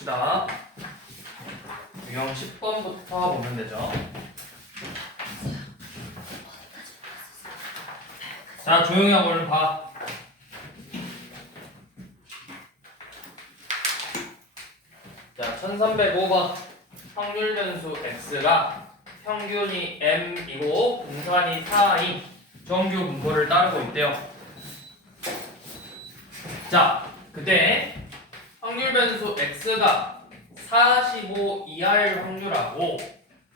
봅시다. 유형 10번부터 보면 되죠. 자, 조용히 하고 얼른 봐. 자, 1305번 확률 변수 x가 평균이 m이고 분산이 4인 정규 분포를 따르고 있대요. 자, 그때 확률 변수 x가 45 이하일 확률하고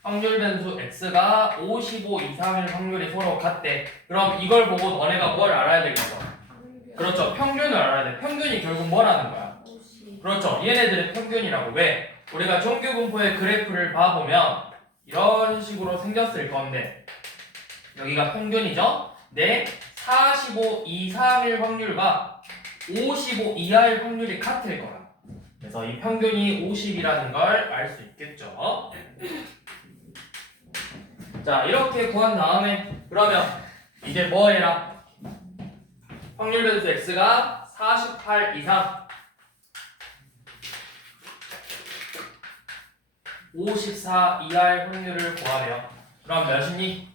확률 변수 x가 55 이상일 확률이 서로 같대. 그럼 이걸 보고 너네가 뭘 알아야 되겠어? 그렇죠. 평균을 알아야 돼. 평균이 결국 뭐라는 거야? 그렇죠. 얘네들의 평균이라고. 왜? 우리가 정규 분포의 그래프를 봐보면 이런 식으로 생겼을 건데 여기가 평균이죠? 내 45 이상일 확률과 55 이하일 확률이 같을 거야. 그래서 이 평균이 50이라는 걸 알 수 있겠죠. 자, 이렇게 구한 다음에 그러면 이제 뭐 해라? 확률 변수 x가 48 이상 54 이하의 확률을 구하래요. 그럼 몇이니?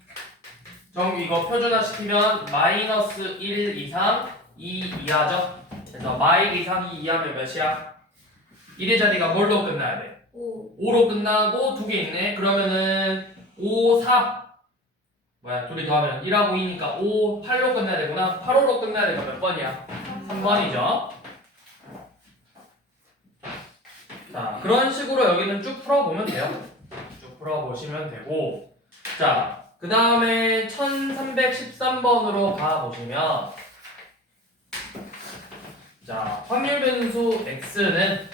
정규 이거 표준화 시키면 마이너스 1 이상 2 이하죠? 그래서 마일 이상 2 이하면 몇이야? 1의 자리가 뭘로 끝나야 돼? 5로 끝나고 두 개 있네. 그러면은 5, 4 뭐야? 둘이 더하면 1하고 2니까 5, 8로 끝나야 되구나. 8, 5로 끝나야 되니까 몇 번이야? 3번이죠. 자, 그런 식으로 여기는 쭉 풀어보면 돼요. 쭉 풀어보시면 되고, 자, 그 다음에 1313번으로 가보시면, 자, 확률 변수 x는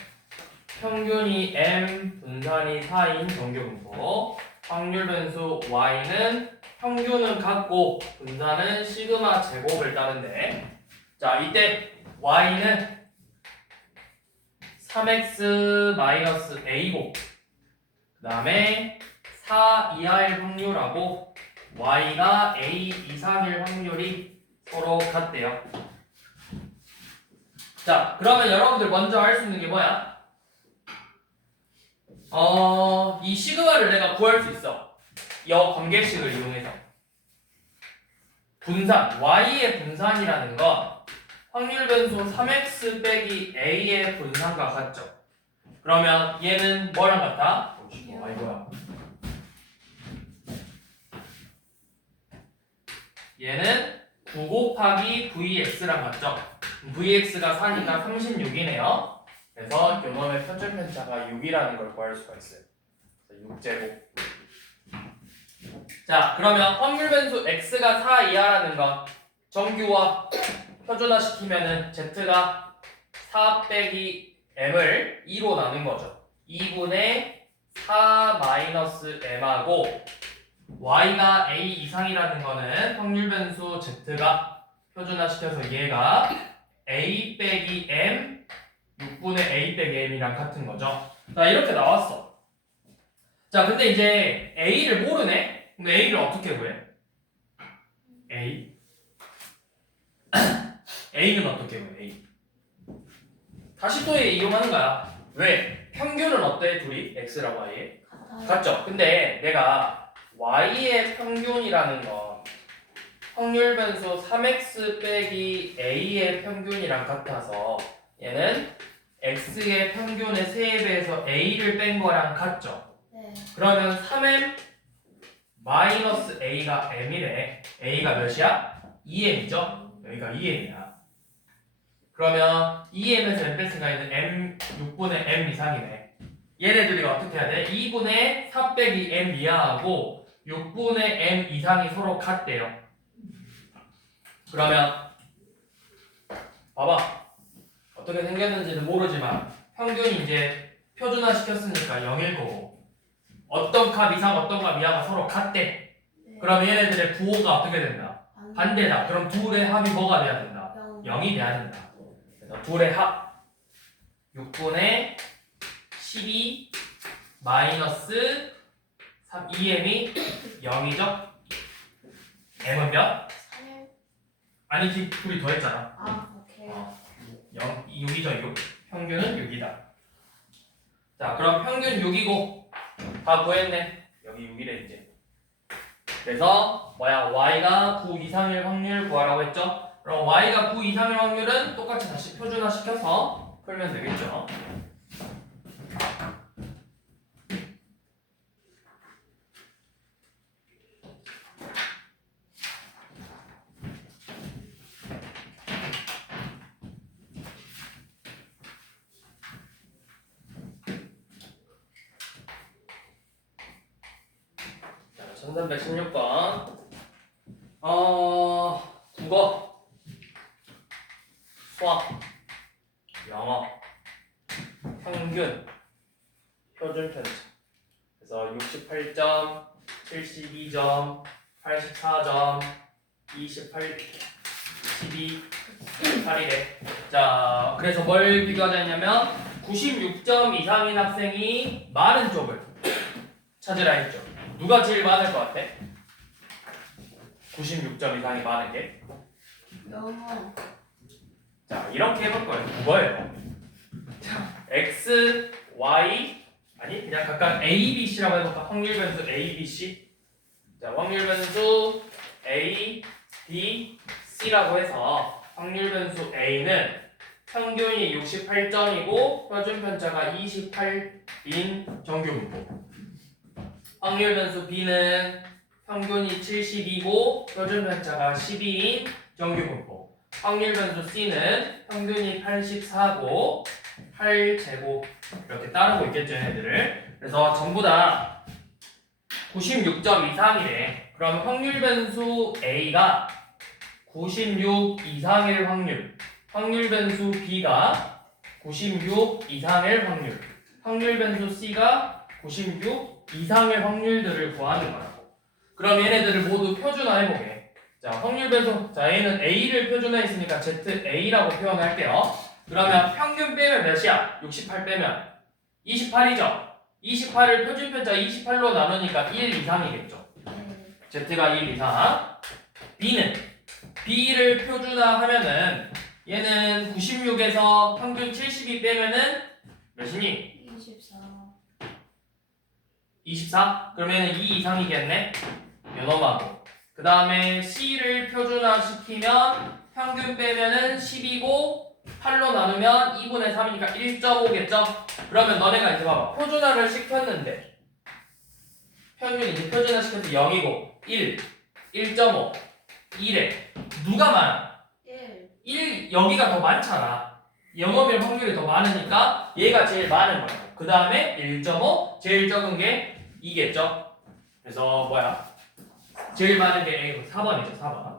평균이 m, 분산이 4인 정규 분포, 확률 변수 y는 평균은 같고 분산은 시그마 제곱을 따는데, 자, 이때 y는 3x-a고 그 다음에 4 이하일 확률하고 y가 a 이상일 확률이 서로 같대요. 자, 그러면 여러분들 먼저 알 수 있는 게 뭐야? 이 시그마를 내가 구할 수 있어. 이 관계식을 이용해서 분산, y의 분산이라는 건 확률 변수 3x 빼기 a의 분산과 같죠? 그러면 얘는 뭐랑 같아? 이거야. 얘는 9 곱하기 vx랑 같죠? vx가 4니까 36이네요. 그래서 요놈의 표준편차가 6이라는 걸 구할 수가 있어요. 6제곱. 자, 그러면 확률 변수 x가 4 이하라는 건 정규와 표준화 시키면은 z가 4 빼기 m을 2로 나눈 거죠. 2분의 4 마이너스 m하고 y가 a 이상이라는 거는 확률 변수 z가 표준화 시켜서 얘가 a 빼기 m 6분의 a 빼기 m이랑 같은 거죠. 자, 이렇게 나왔어. 자, 근데 이제 a를 모르네? 그럼 a를 어떻게 구해? a는 어떻게 구해? a 다시 또 이용하는 거야. 왜? 평균은 어때? 둘이? x랑 y에? 같죠? 근데 내가 y의 평균이라는 건 확률 변수 3x 빼기 a의 평균이랑 같아서 얘는 x의 평균의 3배에서 a를 뺀 거랑 같죠? 네. 그러면 3m 마이너스 a가 m이래. a가 몇이야? 2m이죠? 여기가 2m이야. 그러면 2m에서 m 뺐으니까 얘는 m 6분의 m 이상이네. 얘네들이 어떻게 해야 돼? 2분의 4 빼기 m 이하하고 6분의 m 이상이 서로 같대요. 그러면 봐봐. 어떻게 생겼는지는 모르지만 평균이 이제 표준화 시켰으니까 0일 거고 어떤 값 이상 어떤 값 이하가 서로 같대. 그럼 얘네들의 부호가 어떻게 된다? 반대다. 그럼 둘의 합이 뭐가 돼야 된다? 0이 돼야 된다. 그래서 둘의 합 6분의 12 마이너스 3 2m이 0이죠? m은 몇? 3일. 아니지, 둘이 더했잖아. 오케이. 6이죠, 6. 평균은 6이다. 자, 그럼 평균 6이고 다 구했네. 여기 6이래 이제. 그래서 뭐야? y가 9 이상일 확률 구하라고 했죠? 그럼 y가 9 이상일 확률은 똑같이 다시 표준화 시켜서 풀면 되겠죠? 자, 1316번. 국어, 수학, 영어, 평균, 표준 편차. 그래서 68점, 72점, 84점, 28, 12, 8이래. 자, 그래서 뭘 비교하자 했냐면 96점 이상인 학생이 많은 쪽을 찾으라 했죠. 누가 제일 많을 것 같아? 96점 이상이 많은 게? 영어. 자, 이렇게 해볼 거예요. 국어예요. 자, x, y, 아니 그냥 각각 a, b, c라고 해볼까? 확률 변수 a, b, c. 자, 확률 변수 a, b, c라고 해서 확률 변수 a는 평균이 68점이고 표준 편차가 28인 정규 분포. 확률 변수 b는 평균이 70이고 표준 편차가 12인 정규 분포. 확률 변수 c는 평균이 84고 8제곱 이렇게 따르고 있겠죠, 얘네들을. 그래서 전부 다 96점 이상이래. 그럼 확률 변수 a가 96 이상일 확률, 확률 변수 b가 96 이상일 확률, 확률 변수 c가 96 이상의 확률들을 구하는 거라고. 그럼 얘네들을 모두 표준화해보게. 자, 확률 변수. 자, 얘는 a를 표준화했으니까 ZA라고 표현할게요. 그러면 평균 빼면 몇이야? 68 빼면 28이죠? 28을 표준 편차 28로 나누니까 1 이상이겠죠? Z가 1 이상. B는 B를 표준화하면은 얘는 96에서 평균 72 빼면은 몇이니? 24. 24? 그러면 2 이상이겠네? 요놈하고. 그 다음에 C를 표준화시키면 평균 빼면은 10이고 8로 나누면 2분의 3이니까 1.5겠죠? 그러면 너네가 이제 봐봐. 표준화를 시켰는데 평균이 이제 표준화 시켜서 0이고 1, 1.5, 1에 누가 많아? 1, 여기가 더 많잖아. 영업일 확률이 더 많으니까 얘가 제일 많은 거야. 그 다음에 1.5, 제일 적은 게 2겠죠? 그래서 뭐야? 제일 많은 게 A, 4번이죠, 4번.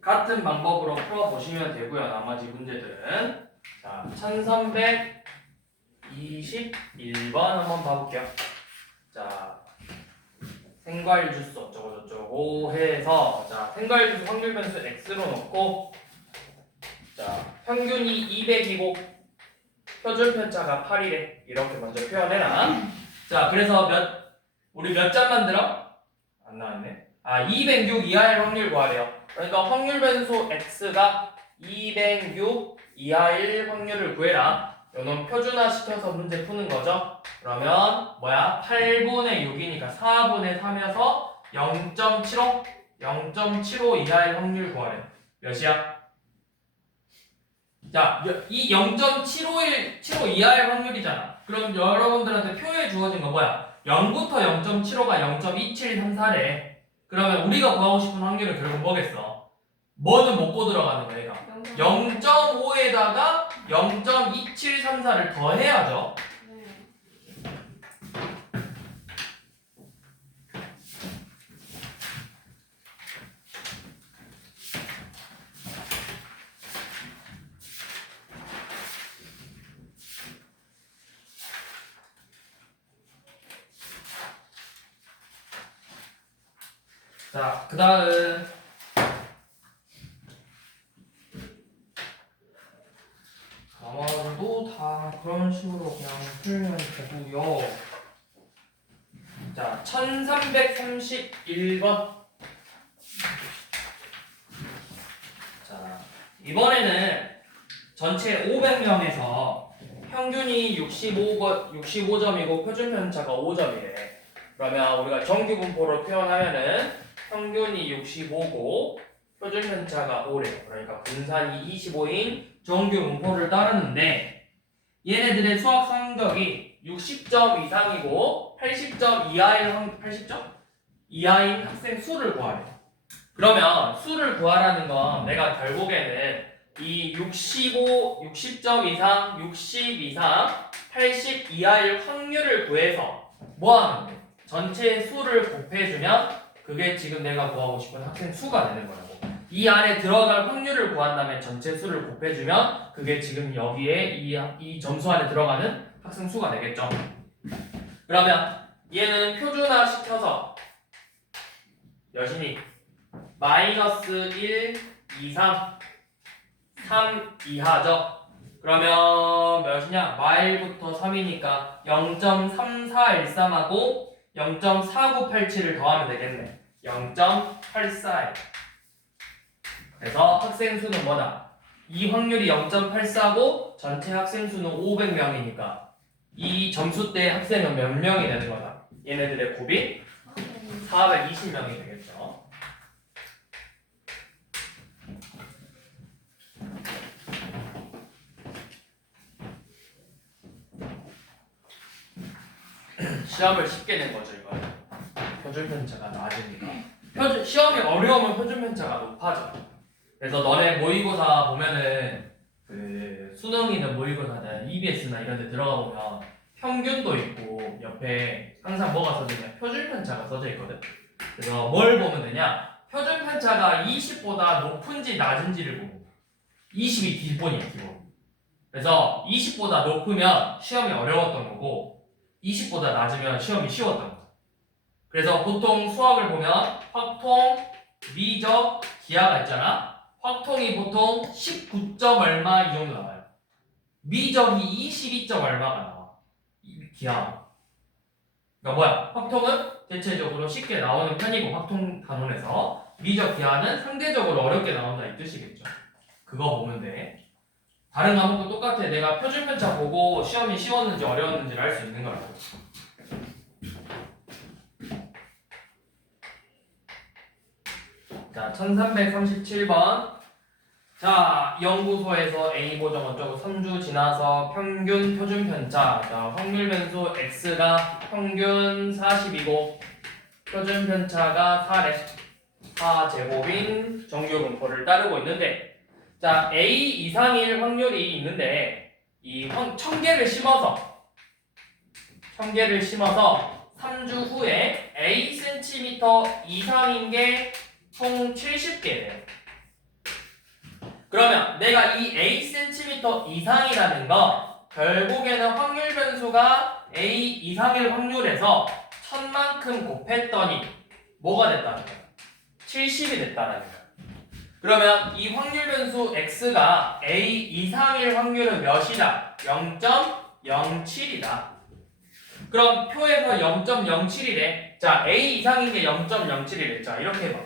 같은 방법으로 풀어보시면 되고요, 나머지 문제들은. 자, 1321번 한번 봐볼게요. 자, 생과일주수 어쩌고저쩌고 해서, 자, 생과일주수 확률 변수 x로 놓고, 자, 평균이 200이고 표준 편차가 8이래. 이렇게 먼저 표현해라. 자, 그래서 우리 몇 점 만들어? 안 나왔네. 206 이하일 확률 구하래요. 그러니까 확률 변수 x가 206 이하일 확률을 구해라. 요놈 표준화 시켜서 문제 푸는 거죠. 그러면 뭐야? 8분의 6이니까 4분의 3이어서 0.75? 0.75 이하일 확률 구하래. 몇이야? 자, 이 0.75 이하일 확률이잖아. 그럼 여러분들한테 표에 주어진 거 뭐야? 0부터 0.75가 0.2734래. 그러면 우리가 구하고 싶은 확률은 결국 뭐겠어? 뭐는 먹고 들어가는 거야, 얘가? 0.5에다가 0.2734를 더해야죠. 자, 그 다음 나머지도 다 그런 식으로 그냥 풀면 되고요. 자, 1331번 이번에는 전체 500명에서 평균이 65점이고 표준 편차가 5점이래. 그러면 우리가 정규 분포로 표현하면은 평균이 65고 표준 편차가 5래. 그러니까 분산이 25인 정규 분포를 따르는데 얘네들의 수학 성적이 60점 이상이고 80점 이하인 학생 수를 구하래. 그러면 수를 구하라는 건 내가 결국에는 이 60점 이상, 60 이상, 80 이하일 확률을 구해서 뭐 하면 돼? 전체 수를 곱해주면 그게 지금 내가 구하고 싶은 학생 수가 되는 거라고. 이 안에 들어갈 확률을 구한 다음에 전체 수를 곱해주면 그게 지금 여기에 이 점수 안에 들어가는 학생 수가 되겠죠. 그러면 얘는 표준화 시켜서 여신이 마이너스 1 이상 3 이하죠. 그러면 몇이냐? 마일부터 3이니까 0.3413하고 0.4987을 더하면 되겠네. 0.84. 그래서 학생 수는 뭐다? 이 확률이 0.84고 전체 학생 수는 500명이니까 이 점수 때 학생은 몇 명이 되는 거다? 얘네들의 곱이 420명이 되겠죠. 시험을 쉽게 낸 거죠, 이거는. 표준 편차가 낮으니까. 시험이 어려우면 표준 편차가 높아져. 그래서 너네 모의고사 보면은 그 수능이든 모의고사든 EBS나 이런 데 들어가 보면 평균도 있고 옆에 항상 뭐가 써져 있냐? 표준 편차가 써져 있거든. 그래서 뭘 보면 되냐? 표준 편차가 20보다 높은지 낮은지를 보고 20이 기본이야, 기본. 그래서 20보다 높으면 시험이 어려웠던 거고 20보다 낮으면 시험이 쉬웠던 거죠. 그래서 보통 수학을 보면 확통, 미적, 기하가 있잖아. 확통이 보통 19점 얼마 이 정도 나와요. 미적이 22점 얼마가 나와. 기하. 그러니까 뭐야? 확통은 대체적으로 쉽게 나오는 편이고 확통 단원에서 미적, 기하는 상대적으로 어렵게 나온다 이 뜻이겠죠. 그거 보면 돼. 다른 과목도 똑같아. 내가 표준 편차 보고 시험이 쉬웠는지 어려웠는지를 알 수 있는 거라고. 자, 1337번. 자, 연구소에서 A 보정 어쩌고 선주 지나서 평균 표준 편차. 자, 확률 변수 x가 평균 40이고 표준 편차가 4래. 4제곱인 정규 분포를 따르고 있는데 자, A 이상일 확률이 있는데 이 1000개를 심어서 3주 후에 A 센티미터 이상인 게 총 70개예요. 그러면 내가 이 A 센티미터 이상이라는 건 결국에는 확률 변수가 A 이상일 확률에서 1000만큼 곱했더니 뭐가 됐다는 거야? 70이 됐다는 거야. 그러면 이 확률 변수 x가 a 이상일 확률은 몇이다? 0.07이다. 그럼 표에서 0.07이래. 자, a 이상인 게 0.07이래. 자, 이렇게 해봐.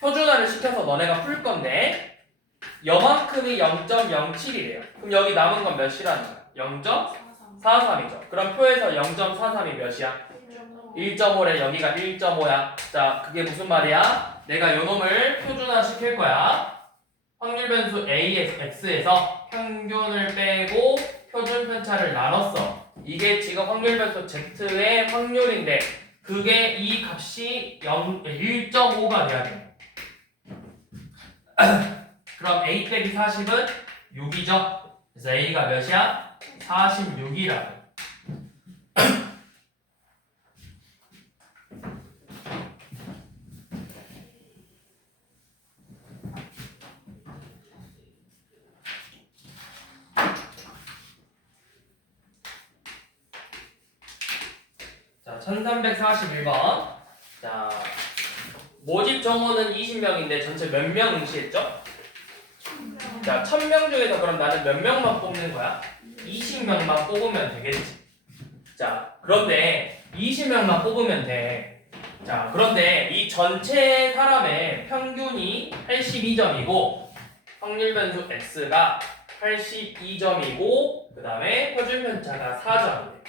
표준화를 시켜서 너네가 풀 건데 여만큼이 0.07이래요. 그럼 여기 남은 건 몇이라는 거야? 0.43이죠. 그럼 표에서 0.43이 몇이야? 1.5래. 여기가 1.5야. 자, 그게 무슨 말이야? 내가 요놈을 표준화 시킬 거야. 확률 변수 x에서 평균을 빼고 표준 편차를 나눴어. 이게 지금 확률 변수 z의 확률인데 그게 이 값이 1.5가 돼야 돼. 그럼 a 빼기 40은 6이죠. 그래서 a가 몇이야? 46이라고. 자, 1341번. 자, 모집 정원은 20명인데 전체 몇 명 응시했죠? 자, 1000명 중에서 그럼 나는 몇 명만 뽑는 거야? 20명만 뽑으면 되겠지. 자, 그런데 20명만 뽑으면 돼. 자, 그런데 이 전체 사람의 평균이 82점이고 확률 변수 x가 82점이고 그 다음에 표준 편차가 4점이에요.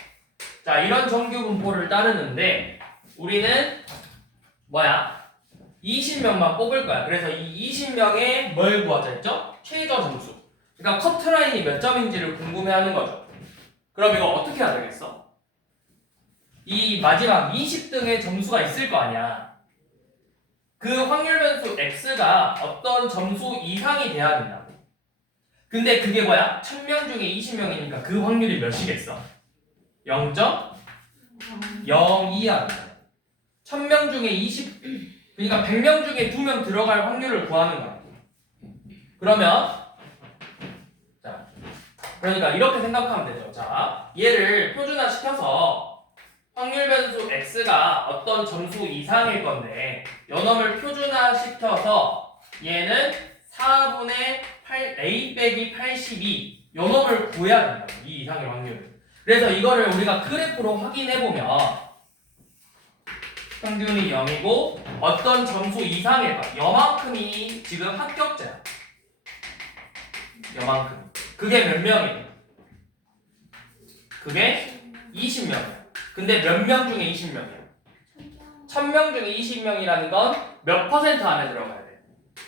자, 이런 정규 분포를 따르는데 우리는 20명만 뽑을 거야. 그래서 이 20명의 뭘 구하자 했죠? 최저 점수. 그러니까 커트라인이 몇 점인지를 궁금해하는 거죠. 그럼 이거 어떻게 해야 되겠어? 이 마지막 20등의 점수가 있을 거 아니야. 그 확률 변수 x가 어떤 점수 이상이 돼야 된다고. 근데 그게 1000명 중에 20명이니까 그 확률이 몇이겠어? 0.02야. 1000명 중에 그러니까 100명 중에 2명 들어갈 확률을 구하는 거야. 그러면 그러니까 이렇게 생각하면 되죠. 자, 얘를 표준화 시켜서 확률 변수 x가 어떤 점수 이상일 건데 요놈을 표준화 시켜서 얘는 4분의 8 a 빼기 82 요놈을 구해야 된다. 이 이상의 확률을. 그래서 이거를 우리가 그래프로 확인해 보면 평균이 0이고 어떤 점수 이상일까? 요만큼이 지금 합격자야. 요만큼. 그게 몇 명이에요? 그게 20명이야. 근데 몇 명 중에 20명이야? 1000명 중에 20명이라는 건 몇 퍼센트 안에 들어가야 돼?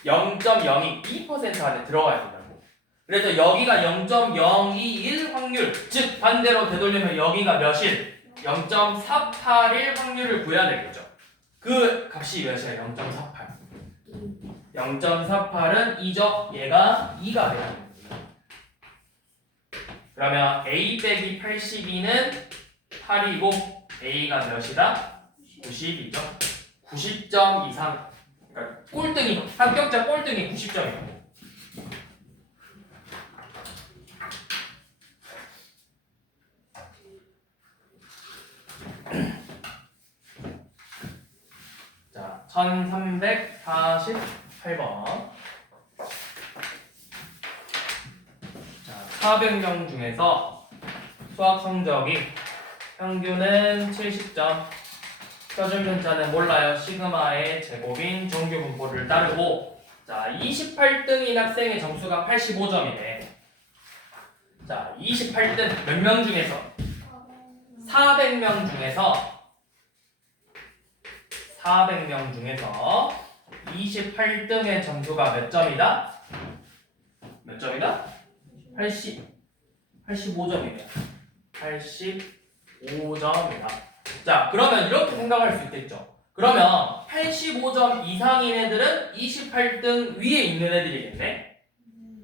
0.022% 안에 들어가야 된다고. 그래서 여기가 0.021 확률, 즉 반대로 되돌리면 여기가 몇일? 0.481 확률을 구해야 되겠죠. 그 값이 몇이야? 0.48. 0.48은 2죠. 얘가 2가 돼요. 그러면 a 빼기 82는 8이고 a가 몇이다? 90이죠. 90점 이상. 그러니까 꼴등이 합격자 꼴등이 90점이고. 자, 1348번. 자, 400명 중에서 수학 성적이 평균은 70점, 표준 편차는 몰라요. 시그마의 제곱인 정규 분포를 따르고, 자, 28등인 학생의 점수가 85점이네. 자, 28등 몇 명 중에서? 400명 중에서 28등의 점수가 몇 점이다? 몇 점이다? 85점이에요. 85점이다. 자, 그러면 이렇게 생각할 수 있겠죠. 그러면 85점 이상인 애들은 28등 위에 있는 애들이겠네.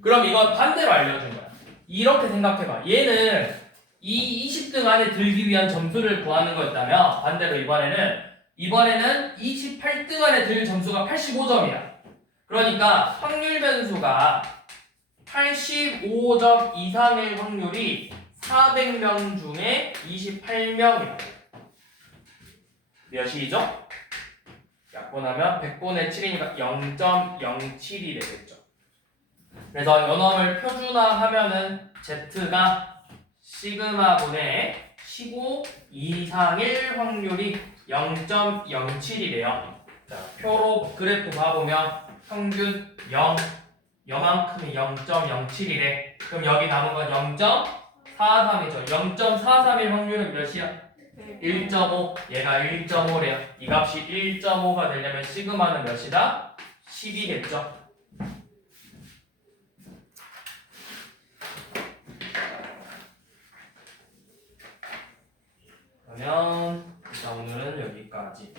그럼 이건 반대로 알려준 거야. 이렇게 생각해봐. 얘는 이 20등 안에 들기 위한 점수를 구하는 거였다면 반대로 이번에는 28등 안에 들 점수가 85점이야. 그러니까 확률 변수가 85점 이상일 확률이 400명 중에 28명이다. 몇이죠? 약분하면 100분의 7이니까 0.07이 되겠죠. 그래서 요놈을 표준화하면은 Z가 시그마분의 15 이상일 확률이 0.07이래요. 자, 표로 그래프 봐보면 평균 0, 요만큼이 0.07이래. 그럼 여기 남은 건 0.43이죠. 0.431 확률은 몇이야? 1.5. 얘가 1.5래요. 이 값이 1.5가 되려면 시그마는 몇이다? 10이겠죠. 그러면 자, 오늘은 여기까지.